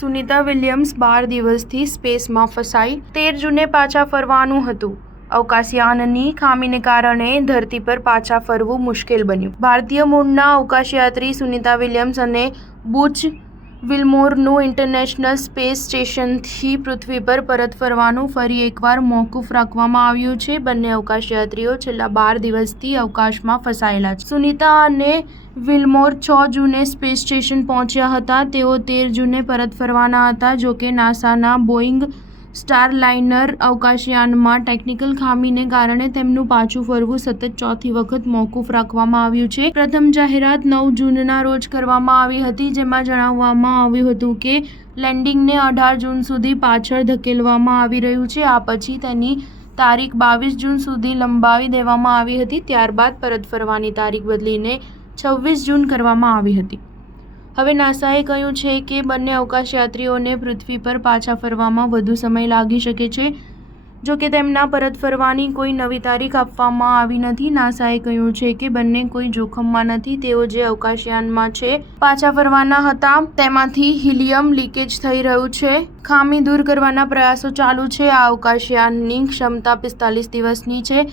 Sunita Williams 12 દિવસથી સ્પેસમાં ફસાઈ 13 જૂને પાછા ફરવાનું હતું. અવકાશયાનની ખામીને કારણે ધરતી પર પાછા ફરવું મુશ્કેલ બન્યું. ભારતીય મૂળના અવકાશયાત્રી સુનિતા વિલિયમ્સ અને બુચ વિલ્મોરનું ઇન્ટરનેશનલ સ્પેસ સ્ટેશનથી પૃથ્વી પર પરત ફરવાનું ફરી એકવાર મોકૂફ રાખવામાં આવ્યું છે. બંને અવકાશયાત્રીઓ છેલ્લા 12 દિવસથી અવકાશમાં ફસાયેલા છે. સુનિતા અને વિલ્મોર 6 જૂને સ્પેસ સ્ટેશન પહોંચ્યા હતા. તેઓ 13 જૂને પરત ફરવાના હતા. જોકે નાસાના બોઇંગ સ્ટારલાઇનર અવકાશયાનમાં ટેકનિકલ ખામીને કારણે તેમનું પાછું ફરવું સતત ચોથી વખત મોકૂફ રાખવામાં આવ્યું છે. પ્રથમ જાહેરાત 9 જૂનના રોજ કરવામાં આવી હતી, જેમાં જણાવવામાં આવ્યું હતું કે લેન્ડિંગને 18 જૂન સુધી પાછળ ધકેલવામાં આવી રહ્યું છે. આ પછી તેની તારીખ 22 જૂન સુધી લંબાવી દેવામાં આવી હતી. ત્યારબાદ પરત ફરવાની તારીખ બદલીને 26 જૂન કરવામાં આવી હતી. હવે નાસાએ કહ્યું છે કે બંને અવકાશયાત્રીઓને પૃથ્વી પર પાછા ફરવામાં વધુ સમય લાગી શકે છે. જોકે તેમના પરત ફરવાની કોઈ નવી તારીખ આપવામાં આવી નથી. નાસાએ કહ્યું છે કે બંને કોઈ જોખમમાં નથી. તેઓ જે અવકાશયાનમાં છે પાછા ફરવાના હતા તેમાંથી હિલિયમ લીકેજ થઈ રહ્યું છે. ખામી દૂર કરવાના પ્રયાસો ચાલુ છે. આ અવકાશયાનની ક્ષમતા 45 દિવસની છે.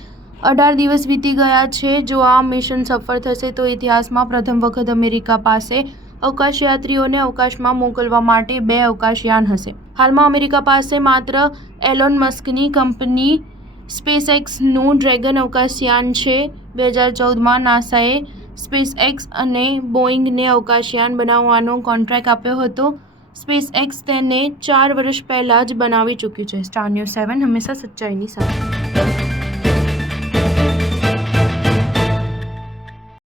18 દિવસ વીતી ગયા છે. જો આ મિશન સફળ થશે તો ઇતિહાસમાં પ્રથમ વખત અમેરિકા પાસે અવકાશયાત્રીઓને અવકાશમાં મોકલવા માટે 2 અવકાશયાન હશે. હાલમાં અમેરિકા પાસે માત્ર એલોન મસ્કની કંપની સ્પેસએક્સનું ડ્રેગન અવકાશયાન છે. 2014માં નાસાએ સ્પેસએક્સ અને બોઇંગને અવકાશયાન બનાવવાનો કોન્ટ્રાક્ટ આપ્યો હતો. સ્પેસએક્સ તેને 4 વર્ષ પહેલાં જ બનાવી ચૂક્યું છે. સ્ટાર ન્યૂઝ 7 હંમેશા સચ્ચાઈની સાથે.